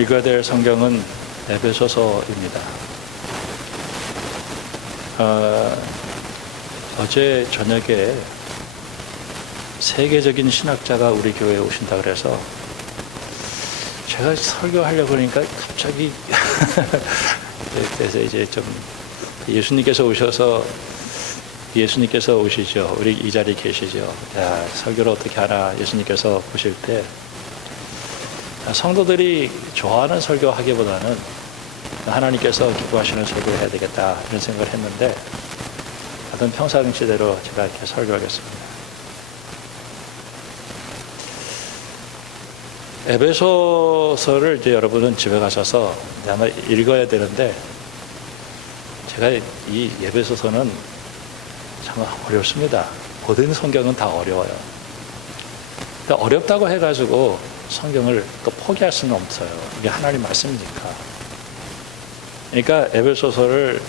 읽어야 될 성경은 에베소서입니다. 어제 저녁에 세계적인 신학자가 우리 교회에 오신다 그래서 제가 설교하려고 하니까 갑자기 그래서 이제 좀 예수님께서 오시죠. 우리 이 자리에 계시죠. 야, 설교를 어떻게 하나 예수님께서 보실 때 성도들이 좋아하는 설교하기보다는 하나님께서 기뻐하시는 설교를 해야 되겠다 이런 생각을 했는데 하여튼 평상시대로 제가 이렇게 설교하겠습니다. 에베소서를 이제 여러분은 집에 가셔서 아마 읽어야 되는데 제가 이 에베소서는 참 어렵습니다. 모든 성경은 다 어려워요. 그러니까 어렵다고 해가지고 성경을 또 포기할 수는 없어요. 이게 하나님 말씀이니까. 그러니까 에베소서를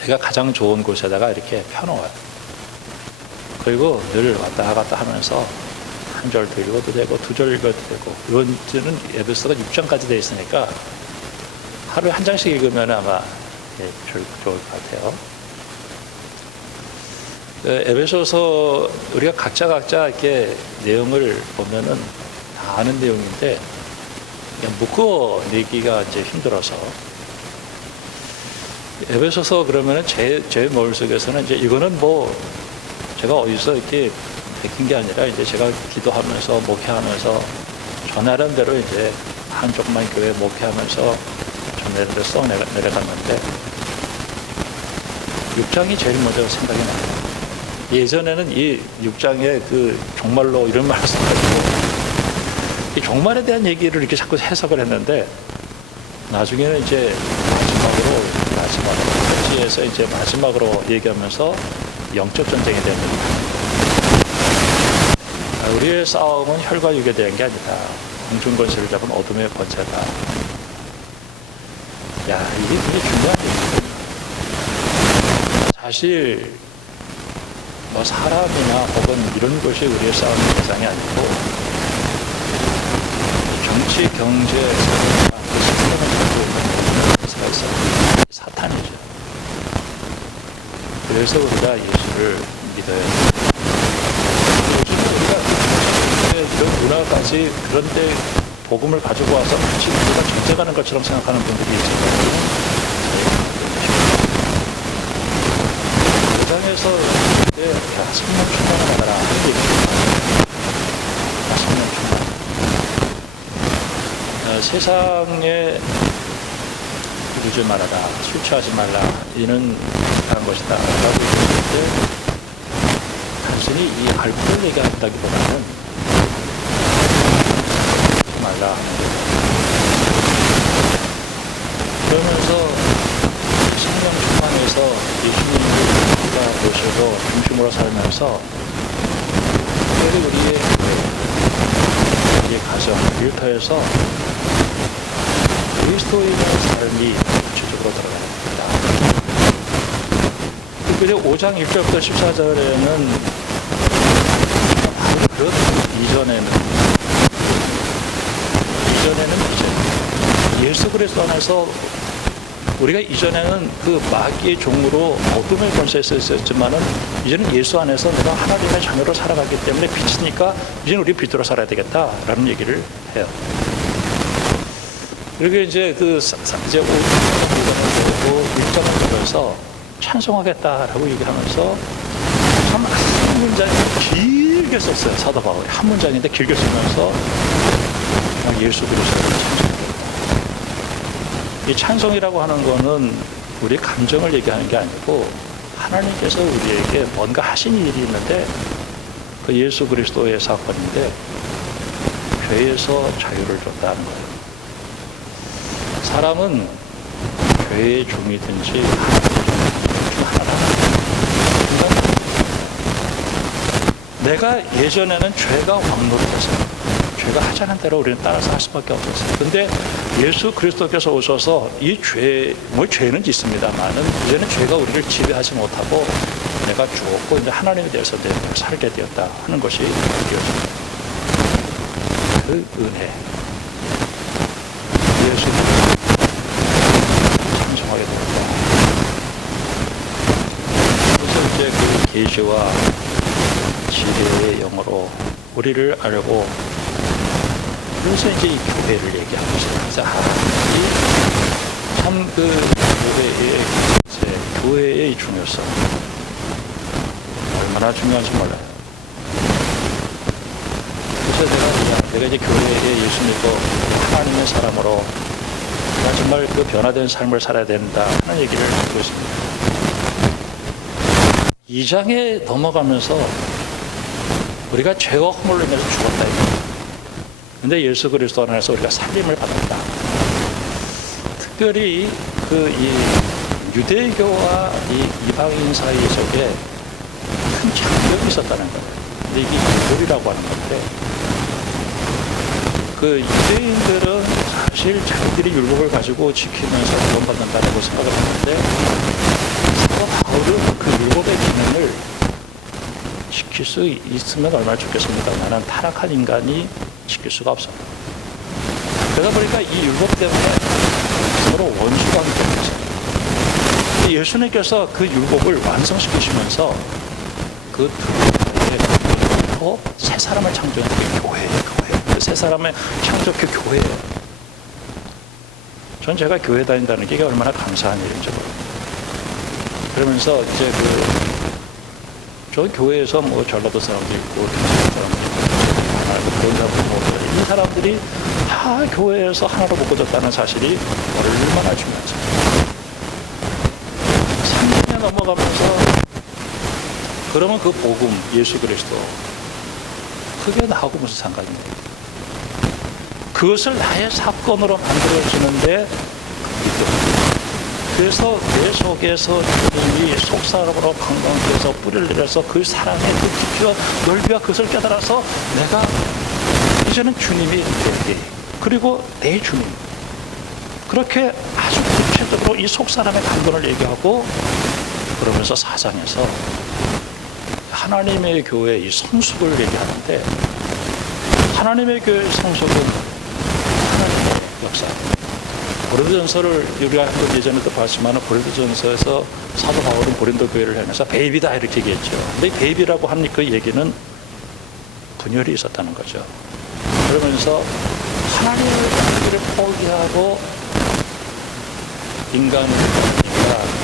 제가 가장 좋은 곳에다가 이렇게 펴놓아요. 그리고 늘 왔다 갔다 하면서 한 절도 읽어도 되고 두 절 읽어도 되고 이번주는 에베소서가 6장까지 되어 있으니까 하루에 한 장씩 읽으면 아마 좋을 것 같아요. 에베소서 우리가 각자 이렇게 내용을 보면은 다 아는 내용인데 그냥 묶어 내기가 이제 힘들어서 에베소서 그러면은 제 머릿속에서는 이제 이거는 뭐 제가 어디서 이렇게 베낀 게 아니라 이제 제가 기도하면서 목회하면서 저 나름대로 이제 한쪽만 교회 목회하면서 전례를 써 내려갔는데 6장이 제일 먼저 생각이 나요. 예전에는 이 6장에 그 종말로 이런 말을 써가지고 이 종말에 대한 얘기를 이렇게 자꾸 해석을 했는데 나중에는 이제 마지막으로 이제 마지막으로 얘기하면서 영적 전쟁이 됩니다. 우리의 싸움은 혈과 육에 대한 게 아니다. 공중 권세를 잡은 어둠의 권세다. 야, 이게 되게 중요한 얘기예요. 사실 뭐 사람이나 혹은 이런 것이 우리의 싸움의 대상이 아니고 정치, 경제, 사회가 그 시스템을 가지고 있는 권세가 있어요. 사탄이죠. 그래서 우리가 예수를 믿어야 돼요. 요즘 우리가 이런 문화까지 그런데 복음을 가지고 와서 마치 우리가 존재하는 것처럼 생각하는 분들이 있어요. 세상에서 성령 충만을 받아라 하는 얘기입니다. 성령 충만. 세상에 부르지 말아라, 술 취하지 말라, 이는 다른 것이다 라고 얘기했는데 단순히 이 알코올 얘기한다기보다는 말라 그러면서 성령 충만해서 예수님을 모시고 중심으로 살면서 특별히 우리의 가정, 일터에서 그리스도인의 삶이 구체적으로 들어갑니다. 특별히 5장 1절부터 14절에는 바로 그 이전에는 이제 예수 그리스도 안에서 우리가 이전에는 그 마귀의 종으로 어둠의 권세에 있었지만은 이제는 예수 안에서 내가 하나님의 자녀로 살아가기 때문에 빛이니까 이제는 우리 빛으로 살아야 되겠다라는 얘기를 해요. 그리고 이제 이제 5장을 보고 1장을 보면서 찬송하겠다라고 얘기하면서 참 한 문장이 길게 썼어요. 사도 바울이 한 문장인데 길게 쓰면서 예수 그리스도를 찬송하겠다. 이 찬송이라고 하는 거는 우리 감정을 얘기하는 게 아니고 하나님께서 우리에게 뭔가 하신 일이 있는데 그 예수 그리스도의 사건인데 죄에서 자유를 줬다는 거예요. 사람은 죄의 종이든지 하나라는 내가 예전에는 죄가 왕노릇했어요. 죄가 하자는 대로 우리는 따라서 할 수밖에 없었어요. 근데 예수 그리스도께서 오셔서 이 죄는 있습니다만은 이제는 죄가 우리를 지배하지 못하고 내가 죽었고 이제 하나님에 대해서 내가 살게 되었다 하는 것이 그 은혜. 계시와 지혜의 영으로 우리를 알고, 그래서 이제 이 교회를 얘기하고 있어요. 그래서 참 그 교회의 중요성 얼마나 중요한지 몰라요. 그래서 내가 이제 교회에 예수 믿고 하나님의 사람으로 내가 정말 그 변화된 삶을 살아야 된다 하는 얘기를 하고 있습니다. 2장에 넘어가면서 우리가 죄와 허물로 인해서 죽었다. 근데 예수 그리스도 안에서 우리가 살림을 받았다. 특별히 이 유대교와 이 이방인 사이 속에 큰 장벽이 있었다는 거예요. 근데 이게 율법이라고 하는 건데, 그 유대인들은 사실 자기들이 율법을 가지고 지키면서 구원받는다고 생각을 하는데, 사도 바울은 그 율법의 기능을 지킬 수 있으면 얼마나 좋겠습니까? 나는 타락한 인간이 지킬 수가 없어. 그러다 보니까 이 율법 때문에 서로 원수 관계가 있어요. 예수님께서 그 율법을 완성시키시면서 그 또 새 사람을 창조한 게 교회예요. 그 새 사람의 창조교 교회예요. 전 제가 교회 다닌다는 게 얼마나 감사한 일인지 모르겠어요. 그러면서 이제 저 교회에서 뭐 전라도 사람도 있고 사람도 있고 그런 사람도 이 사람들이 다 교회에서 하나로 묶어졌다는 사실이 얼마나 중요한지. 3년이 넘어가면서 그러면 그 복음 예수 그리스도 그게 나하고 무슨 상관입니까? 그것을 나의 사건으로 만들어지는데, 그래서 내 속에서 주님이 속사람으로 건강해서 뿌리를 내려서 그 사랑의 그 깊이와 넓이와 그것을 깨달아서 내가 이제는 주님이 되게, 그리고 내 주님, 그렇게 아주 구체적으로 이 속사람의 강건을 얘기하고, 그러면서 사상에서 하나님의 교회 이 성숙을 얘기하는데, 하나님의 교회 성숙은 하나님의 역사. 고린도전서를 우리가 한번 예전에도 봤지만, 고린도전서에서 사도 바울은 고린도 교회를 향해서 베이비다 이렇게 얘기했죠. 근데 베이비라고 하는 그 얘기는 분열이 있었다는 거죠. 그러면서 하나님의 교회를 포기하고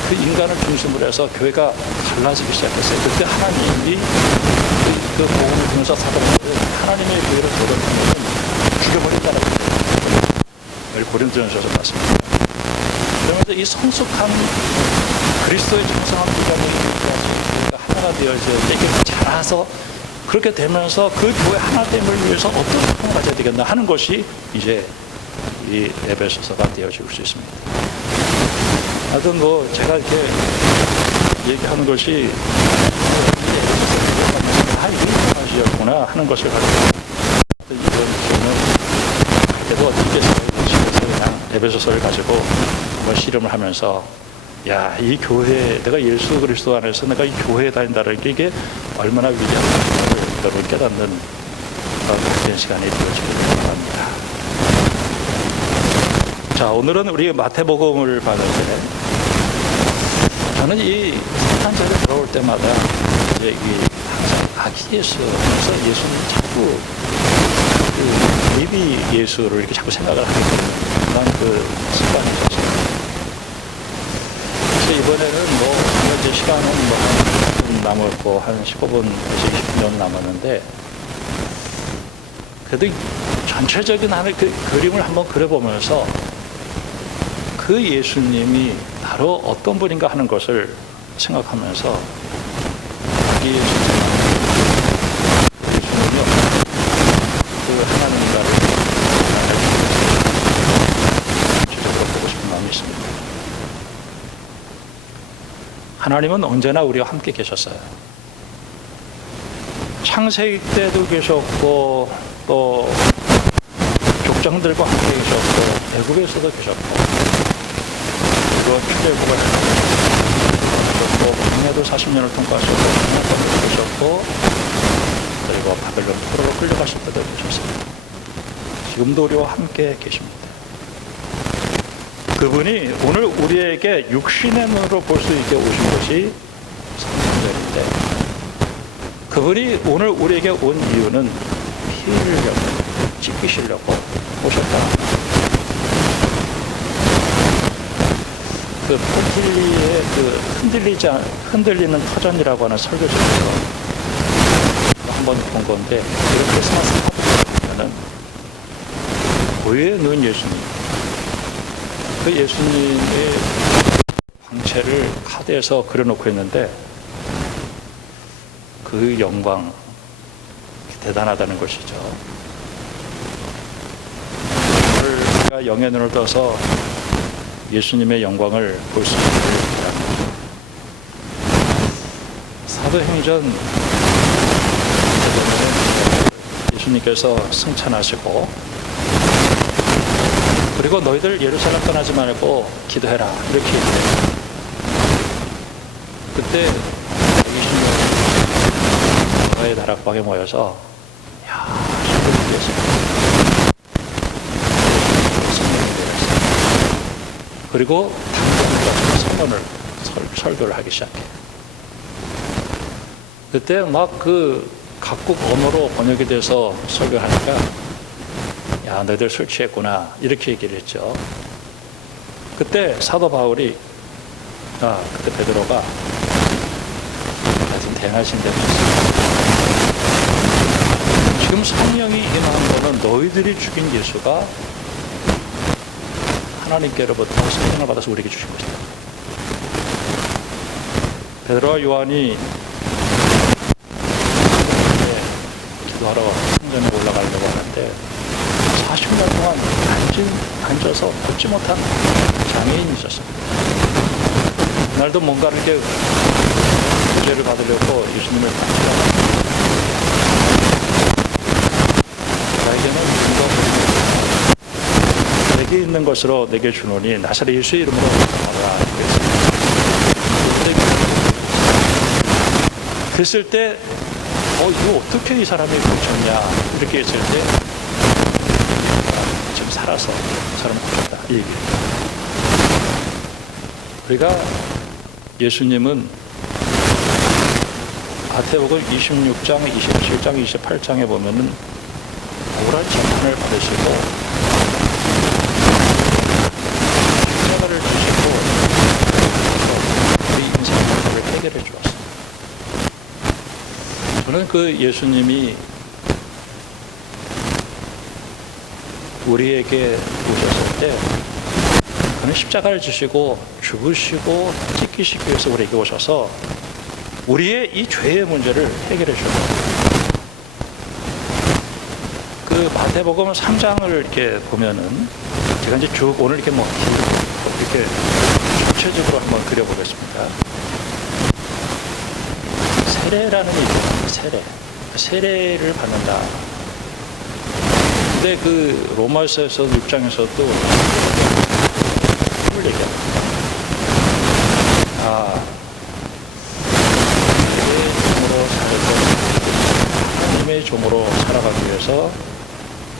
그 인간을 중심으로 해서 교회가 갈라지기 시작했어요. 그때 하나님이 그 복음을 통해서 사도 바울은 하나님의 교회를 도전하면 죽여버린다는 거예요. 고린도전서에서 봤습니다. 그러면서 이 성숙한 그리스도의 정성한 부장이 하나가 되어져 이렇게 자라서 그렇게 되면서 그 교회 하나됨을 위해서 어떤 삶을 가져야 되겠나 하는 것이 이제 이 에베소서가 되어질 수 있습니다. 하여튼 제가 이렇게 얘기하는 것이 이런 것이었구나 하는 것을 가지고 이번 기회는 그래도 어떻게 그냥 에베소서를 가지고 한번 실험을 하면서, 야, 이 교회, 내가 예수 그리스도 안에서 내가 이 교회에 다닌다는 게 이게 얼마나 위대한가를 여러분 깨닫는 그런 시간이 되어지길 바랍니다. 자, 오늘은 우리 마태복음을 봤는데, 저는 이 사탄절에 들어올 때마다 이제 항상 아기 예수에서 예수님 자꾸 예비 예수를 이렇게 자꾸 생각을 하게 됩니다. 난 그 습관이 있었어요. 그래서 이번에는 이제 시간은 한 10분 남았고, 한 15분, 20분 남았는데, 그래도 전체적인 하나의 그 그림을 한번 그려보면서 그 예수님이 바로 어떤 분인가 하는 것을 생각하면서, 이 예수님은요, 그 하나님과를 주적으로 보고 싶은 마음이 있습니다. 하나님은 언제나 우리와 함께 계셨어요. 창세기 때도 계셨고, 또 족장들과 함께 계셨고, 애굽에서도 계셨고, 그리고 출애굽을 하셨고, 광야도 40년을 통과하셨고, 광야도 계셨고, 그리고 바벨론 포로로 끌려가실 때도 계셨습니다. 지금도 우리와 함께 계십니다. 그분이 오늘 우리에게 육신의 눈으로 볼 수 있게 오신 것이 성탄절인데, 그분이 오늘 우리에게 온 이유는 피 흘리려고, 찢기시려고 오셨다. 그 포틸리의 그 흔들리는 터전이라고 하는 설교집에서 한번 본 건데, 이런 크리스마스 카드를 보면은 고요에 누운 예수님, 그 예수님의 광채를 카드에서 그려놓고 있는데 그 영광 대단하다는 것이죠. 오늘 우리가 영의 눈을 떠서 예수님의 영광을 볼 수 있기를 바랍니다. 사도행전 예수님께서 승천하시고, 그리고 너희들 예루살렘 떠나지 말고 기도해라 이렇게 얘기해요. 그때 120명 너의 다락방에 모여서 그리고 당장부터 선언을 설교를 하기 시작해요. 그때 막 그 각국 언어로 번역이 돼서 설교하니까 야, 너희들 술 취했구나 이렇게 얘기를 했죠. 그때 사도 바울이 그때 베드로가 좀 대낮인데 지금 성령이 임한 거는 너희들이 죽인 예수가 하나님께로부터 성령을 받아서 우리에게 주신 것이다. 베드로와 요한이 기도하러 성전에 올라가려고 하는데 40년 동안 앉아서 걷지 못한 장애인이 있었습니다. 그날도 뭔가를 이렇게 구제를 받으려고 예수님을 만나고 나에게는 내게 있는 것으로 내게 주노니 나사렛 예수의 이름으로 받아라. 그랬을 때 이거 어떻게 이 사람이 고쳤냐 이렇게 했을 때 지금 살아서 사람 고쳤다 이 얘기예요. 우리가 예수님은 마태복음 26장, 27장, 28장에 보면은 고란 재판을 받으시고 십자가를 주시고 우리 인생 문제를 해결해 주었습니다. 저는 그 예수님이 우리에게 오셨을 때 그는 십자가를 지시고 죽으시고 찢기시기 위해서 우리에게 오셔서 우리의 이 죄의 문제를 해결해 주셨습니다. 그 마태복음 3장을 이렇게 보면은 제가 이제 쭉 오늘 이렇게 이렇게 전체적으로 한번 그려보겠습니다. 세례라는 얘기입니다. 세례를 받는다. 근데 그 로마서에서 6장에서도 힘을 얘기합니다. 하나님의 종으로 살아가기 위해서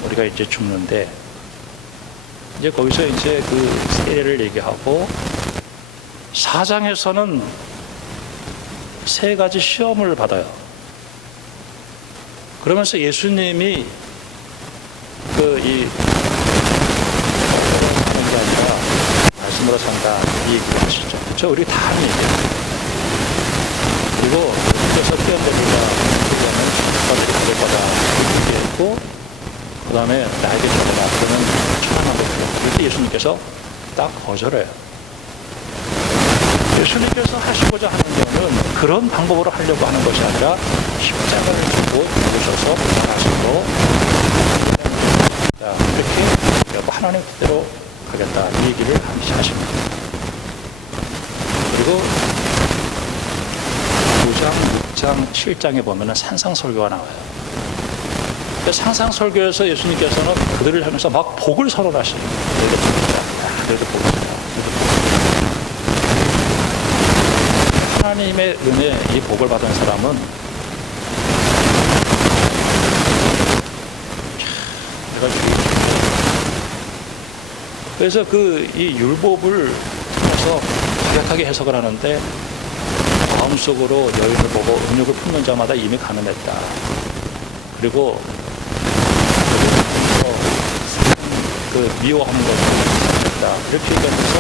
우리가 이제 죽는데, 이제 거기서 이제 그 세례를 얘기하고 4장에서는 세 가지 시험을 받아요. 그러면서 예수님이 하는 게 아니라 말씀으로 산다 이 얘기를 하시죠. 그렇죠? 우리 다 하는 얘기예요. 그리고 그래서 뛰어내리가 하면 받을 거다 이렇게 했고, 그 다음에 나에게 줘라 그러면 천하만 받으라. 이렇게 예수님께서 딱 거절해요. 예수님께서 하시고자 하는 경우는 그런 방법으로 하려고 하는 것이 아니라 십자가를 주고 죽으셔서 나가시고 이렇게 하나님 뜻대로 가겠다 이 얘기를 하십니다. 그리고 9장, 6장, 7장에 보면 산상설교가 나와요. 산상설교에서 예수님께서는 그들을 향해서 막 복을 선언하시는 거예요. 그래도 복을 선언. 하나님의 은혜, 이 복을 받은 사람은 내가 주의. 그래서 이 율법을 해서 과격하게 해석을 하는데 마음속으로 여인을 보고 음욕을 품는 자마다 이미 가늠했다. 그리고 그 미워하는 것을 했다. 이렇게 얘기하면서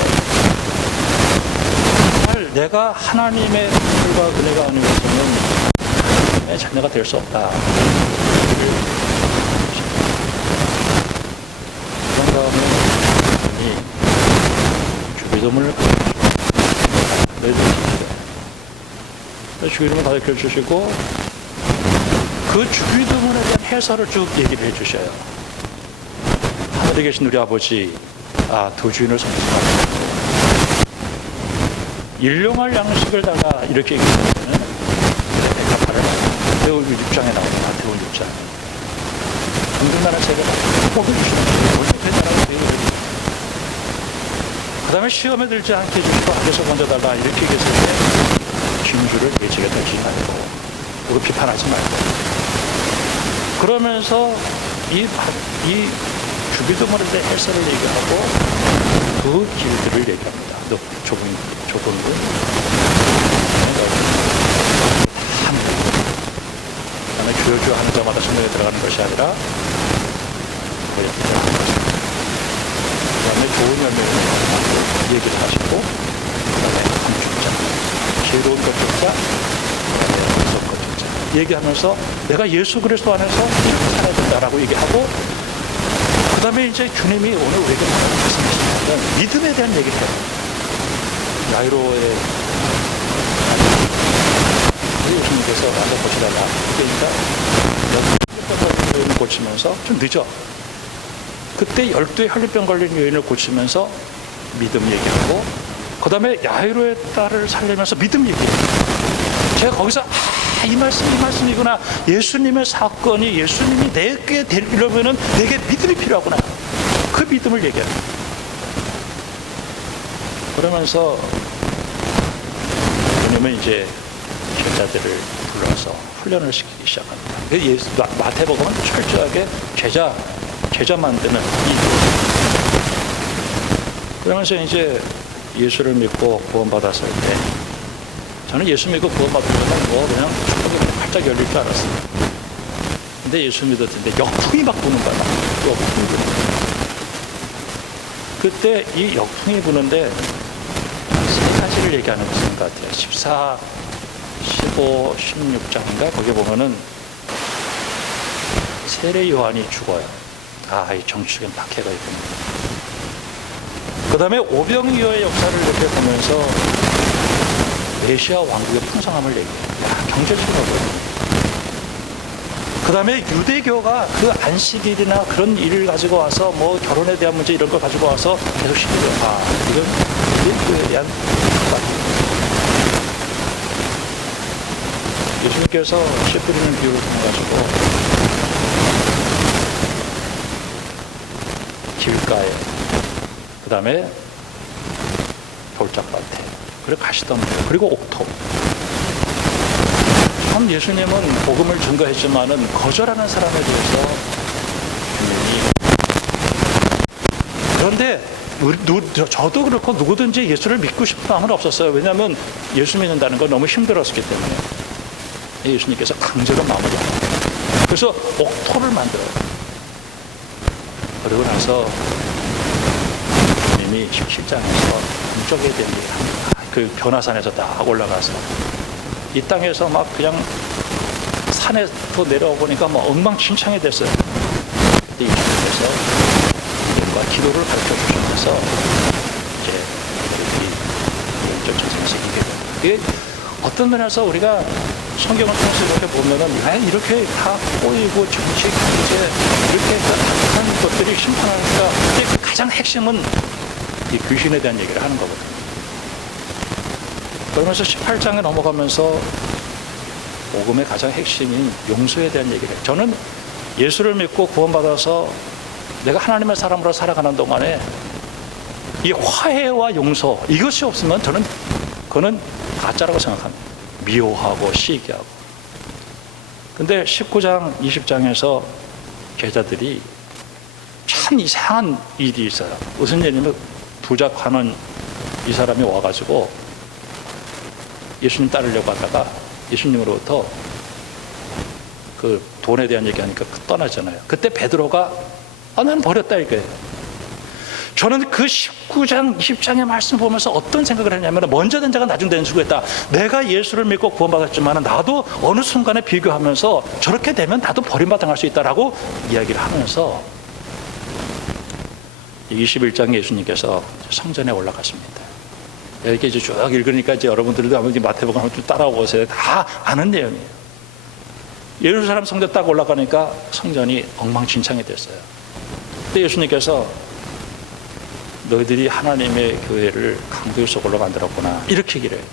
정말 내가 하나님의 불과 은혜가 아니고서는 하나님의 자녀가 될 수 없다. 그런 다음에 주기도문을 너희들 주기도문을 가르쳐 주시고 그 주기도문에 대한 해설을 쭉 얘기를 해 주셔요. 하늘에 계신 우리 아버지, 두 주인을 섬기고 일용할 양식을다가 이렇게 얘기하면 대가파를 배울 6장에 나옵니다. 배울 6장. 긍휼나라 제가 복을 주시는 거예요. 대단한 배우를. 그 다음에 시험에 들지 않게 해주시고 앞에서 먼저 달라 이렇게 얘기했을 때 진주를 예측에 들지 말고 그리고 비판하지 말고 그러면서 이 주기도문에 대해 해설을 얘기하고 그 길들을 얘기합니다. 좁은 문 그다음에 주여주여 하는 자마다 성령에 들어가는 것이 아니라 그 다음에 좋은 열매를 얘기를 하시고 그 다음에 감축자 지혜로운 것축자 그 다음에 무섭 것축자 얘기하면서 내가 예수 그리스도 안에서 이렇게 살아야 된다라고 얘기하고 그 다음에 이제 주님이 오늘 우리에게 말씀하시는 믿음에 대한 얘기를 해요. 야이로의 예수님께서 와서 고치라라. 그러니까 여인을 고치면서 좀 늦어. 그때 12의 혈류병 걸린 여인을 고치면서 믿음 얘기하고 그 다음에 야이로의 딸을 살리면서 믿음 얘기해요. 제가 거기서 이 말씀이구나. 예수님의 사건이 예수님이 내게 되려면 내게 믿음이 필요하구나. 그 믿음을 얘기해요. 그러면서 주님은 이제 제자들을 불러서 훈련을 시키기 시작합니다. 마태복음은 철저하게 제자 만드는 그러면서 이제 예수를 믿고 구원받았을 때 저는 예수 믿고 구원받으면 그냥 축복이 활짝 열릴 줄 알았어요. 근데 예수 믿었는데 역풍이 막 부는 거야. 역풍이 부는 거야. 그때 이 역풍이 부는데 세 가지를 얘기하는 것인 것 같아요. 14, 15, 16장인가 거기 보면은 세례 요한이 죽어요. 이 정치적인 박해가 있군요. 그 다음에 오병이어의 역사를 이렇게 보면서 메시아 왕국의 풍성함을 얘기해요. 경제적으로. 그 다음에 유대교가 그 안식일이나 그런 일을 가지고 와서 뭐 결혼에 대한 문제 이런 걸 가지고 와서 계속 시키죠. 이건 유대교에 대한 예수님께서 씨 뿌리는 비유를 통해가지고 길가에 그 다음에 돌짝밭에 그리고 가시덤불 그리고 옥토 참 예수님은 복음을 증거했지만은 거절하는 사람에 대해서 그런데 저도 그렇고 누구든지 예수를 믿고 싶은 마음은 없었어요. 왜냐하면 예수 믿는다는 건 너무 힘들었기 때문에 예수님께서 강제로 마무리합니다. 그래서 옥토를 만들어요. 그러고 나서 주님이 17장에서 동쪽에 대한 얘기를 합니다. 그 변화산에서 딱 올라가서 이 땅에서 막 그냥 산에 또 내려오니까 막 엉망진창이 됐어요. 그때 예수님께서 우리과 기도를 가르쳐 주시면서 이제 영적 자생식이게 돼요. 이게 어떤 면에서 우리가 성경을 통해서 이렇게 보면은 왜 이렇게 다 꼬이고 정치, 경제 이렇게 다한 것들이 심판하니까 근데 가장 핵심은 이 귀신에 대한 얘기를 하는 거거든요. 그러면서 18장에 넘어가면서 복음의 가장 핵심인 용서에 대한 얘기를 해요. 저는 예수를 믿고 구원받아서 내가 하나님의 사람으로 살아가는 동안에 이 화해와 용서 이것이 없으면 저는 그거는 가짜라고 생각합니다. 미워하고 시기하고. 근데 19장 20장에서 제자들이 참 이상한 일이 있어요. 무슨 일이냐면 부작하는 이 사람이 와가지고 예수님 따르려고 하다가 예수님으로부터 그 돈에 대한 얘기하니까 떠나잖아요. 그때 베드로가 나는 버렸다 이거예요. 저는 그 19장, 20장의 말씀 보면서 어떤 생각을 했냐면, 먼저 된 자가 나중 된 수고했다. 내가 예수를 믿고 구원받았지만 나도 어느 순간에 비교하면서 저렇게 되면 나도 버림받아갈 수 있다라고 이야기를 하면서 21장에 예수님께서 성전에 올라가십니다. 이렇게 이제 쭉 읽으니까 이제 여러분들도 아마 마태복음 한번 좀 따라오세요. 다 아는 내용이에요. 예루살렘 성전 딱 올라가니까 성전이 엉망진창이 됐어요. 그때 예수님께서 너희들이 하나님의 교회를 강도의 속으로 만들었구나 이렇게 얘기를 해요.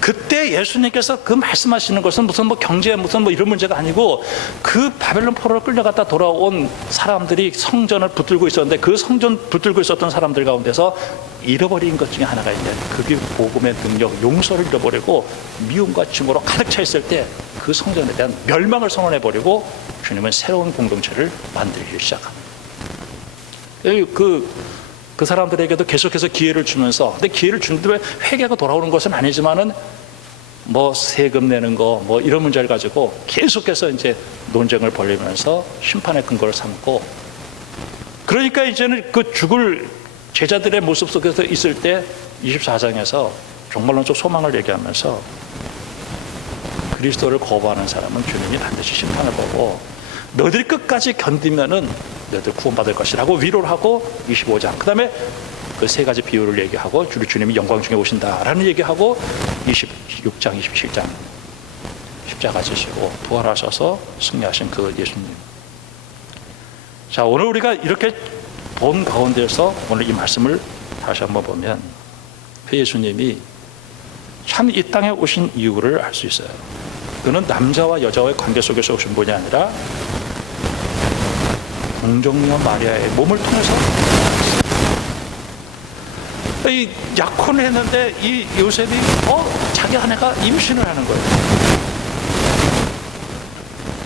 그때 예수님께서 그 말씀하시는 것은 무슨 뭐 경제 무슨 뭐 이런 문제가 아니고, 그 바벨론 포로로 끌려갔다 돌아온 사람들이 성전을 붙들고 있었는데, 그 성전 붙들고 있었던 사람들 가운데서 잃어버린 것 중에 하나가 있는데, 그게 복음의 능력, 용서를 잃어버리고 미움과 증오로 가득 차 있을 때 그 성전에 대한 멸망을 선언해버리고 주님은 새로운 공동체를 만들기 시작합니다. 그 사람들에게도 계속해서 기회를 주면서, 근데 기회를 주는데 회개가 돌아오는 것은 아니지만은 뭐 세금 내는 거 뭐 이런 문제를 가지고 계속해서 이제 논쟁을 벌이면서 심판의 근거를 삼고, 그러니까 이제는 그 죽을 제자들의 모습 속에서 있을 때 24장에서 종말론적 소망을 얘기하면서 그리스도를 거부하는 사람은 주님이 반드시 심판을 보고 너희들이 끝까지 견디면은 너희들 구원받을 것이라고 위로를 하고, 25장 그 다음에 그 세 가지 비유를 얘기하고 주님이 영광 중에 오신다라는 얘기하고, 26장 27장 십자가 지시고 부활하셔서 승리하신 그 예수님. 자, 오늘 우리가 이렇게 본 가운데서 오늘 이 말씀을 다시 한번 보면 그 예수님이 참 이 땅에 오신 이유를 알 수 있어요. 그는 남자와 여자와의 관계 속에서 오신 분이 아니라 동정녀 마리아의 몸을 통해서 이 약혼을 했는데 이 요셉이 자기 아내가 임신을 하는 거예요.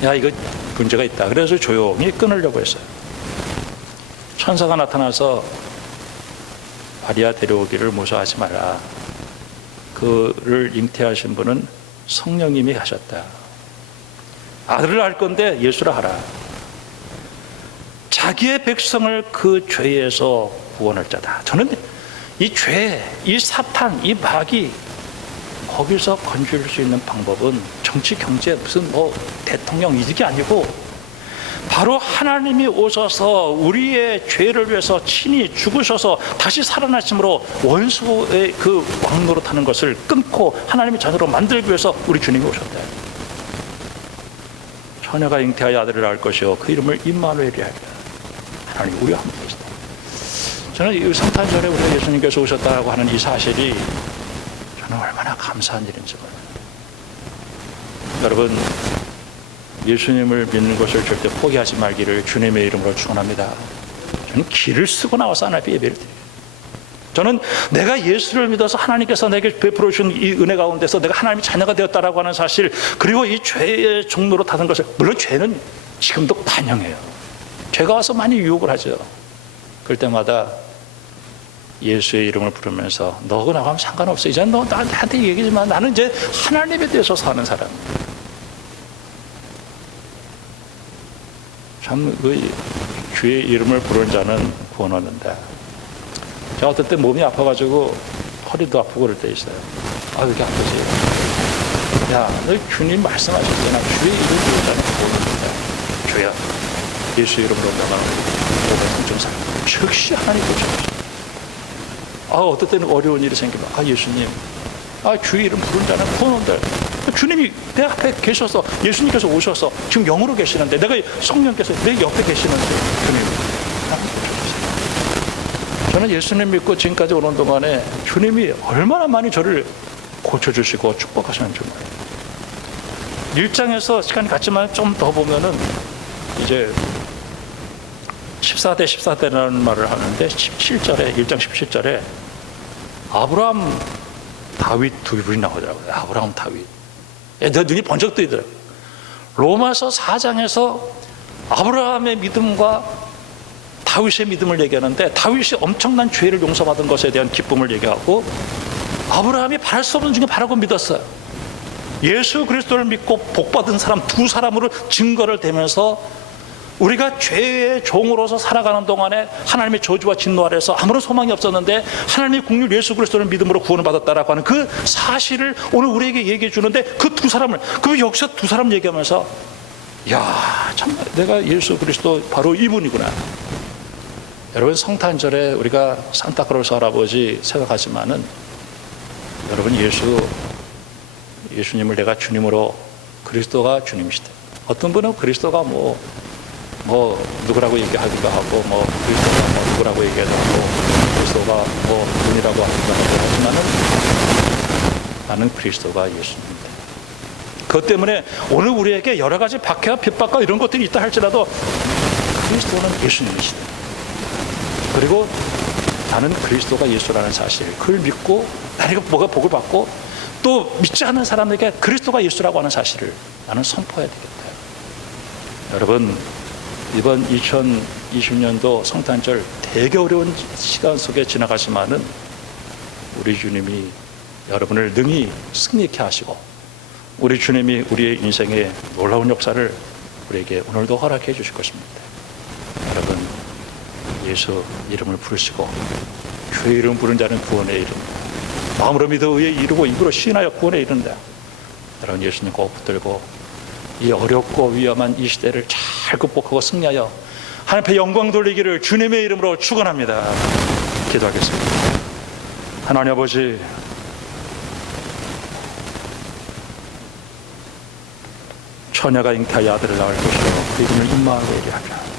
야, 이거 문제가 있다. 그래서 조용히 끊으려고 했어요. 천사가 나타나서 마리아 데려오기를 무서워하지 마라. 그를 잉태하신 분은 성령님이 하셨다. 아들을 낳을 건데 예수라 하라. 자기의 백성을 그 죄에서 구원할 자다. 저는 이 죄, 이 사탄, 이 마귀 거기서 건질 수 있는 방법은 정치, 경제, 무슨 뭐 대통령 이게 아니고 바로 하나님이 오셔서 우리의 죄를 위해서 친히 죽으셔서 다시 살아나심으로 원수의 그 왕노릇하는 것을 끊고 하나님의 자녀로 만들기 위해서 우리 주님이 오셨다. 처녀가 잉태하여 아들을 낳을 것이요 그 이름을 임마누엘이 하리라. 하나님 우리와 함께 계시다. 저는 이 성탄절에 우리 예수님께서 오셨다고 하는 이 사실이 저는 얼마나 감사한 일인지 몰라요. 여러분, 예수님을 믿는 것을 절대 포기하지 말기를 주님의 이름으로 축원합니다. 저는 길을 쓰고 나와서 하나님께 예배를 드려요. 저는 내가 예수를 믿어서 하나님께서 내게 베풀어 주신 이 은혜 가운데서 내가 하나님의 자녀가 되었다라고 하는 사실, 그리고 이 죄의 종로로 타는 것을, 물론 죄는 지금도 반영해요. 죄가 와서 많이 유혹을 하죠. 그럴 때마다 예수의 이름을 부르면서 너하고 나가면 상관없어. 이제 너 나한테 얘기지만 나는 이제 하나님에 대해서 사는 사람이에요. 참 주의 이름을 부르는 자는 구원 얻는다. 제가 어떤 때 몸이 아파가지고 허리도 아프고 그럴 때 있어요. 왜 이렇게 아프지? 야, 너 주님 말씀하셨잖아. 주의 이름 부르는 자는 구원 얻는다. 주야, 예수 이름으로 내가 몸에 통증상 즉시 하나님 고쳐주세요. 어떨 때는 어려운 일이 생기면 예수님, 주의 이름 부르는 자는 구원 얻는다. 주님이 내 앞에 계셔서, 예수님께서 오셔서 지금 영으로 계시는데, 내가 성령께서 내 옆에 계시는데 주님 저는 예수님 믿고 지금까지 오는 동안에 주님이 얼마나 많이 저를 고쳐주시고 축복하시는지 몰라요. 1장에서 시간이 갔지만 좀 더 보면은 이제 14대 14대라는 말을 하는데 17절에 1장 17절에 아브라함 다윗 두 분이 나오더라고요. 아브라함 다윗. 내 눈이 번쩍 뜨이더라고요. 로마서 4장에서 아브라함의 믿음과 다윗의 믿음을 얘기하는데, 다윗이 엄청난 죄를 용서받은 것에 대한 기쁨을 얘기하고 아브라함이 바랄 수 없는 중에 바라고 믿었어요. 예수 그리스도를 믿고 복받은 사람 두 사람으로 증거를 대면서 우리가 죄의 종으로서 살아가는 동안에 하나님의 저주와 진노 아래서 아무런 소망이 없었는데 하나님의 국률 예수 그리스도를 믿음으로 구원을 받았다라고 하는 그 사실을 오늘 우리에게 얘기해 주는데, 그 두 사람을, 그 여기서 두 사람 얘기하면서 야, 정말 내가 예수 그리스도 바로 이분이구나. 여러분, 성탄절에 우리가 산타크로스 할아버지 생각하지만은 여러분, 예수님을 내가 주님으로, 그리스도가 주님이시대. 어떤 분은 그리스도가 뭐 누구라고 얘기하기도 하고, 그리스도가 누구라고 얘기하기도 하고, 그리스도가 분이라고 하기도 하고 하지만은 나는 그리스도가 예수님입니다. 그것 때문에 오늘 우리에게 여러 가지 박해와 핍박과 이런 것들이 있다 할지라도 그리스도는 예수님이시다. 그리고 나는 그리스도가 예수라는 사실, 그걸 믿고 나는 뭐가 복을 받고 또 믿지 않는 사람에게 그리스도가 예수라고 하는 사실을 나는 선포해야 되겠다. 여러분, 이번 2020년도 성탄절 되게 어려운 시간 속에 지나가지만은 우리 주님이 여러분을 능히 승리케 하시고 우리 주님이 우리의 인생에 놀라운 역사를 우리에게 오늘도 허락해 주실 것입니다. 여러분, 예수 이름을 부르시고 주의 이름 부른 자는 구원에 이른다. 마음으로 믿어 의에 이르고 입으로 시인하여 구원에 이른다. 여러분, 예수님 꼭 붙들고 이 어렵고 위험한 이 시대를 잘 극복하고 승리하여 하나님 앞에 영광 돌리기를 주님의 이름으로 축원합니다. 기도하겠습니다. 하나님 아버지, 처녀가 잉태하여 아들을 낳을 것이요 그 이름을 임마누엘이라 하리라.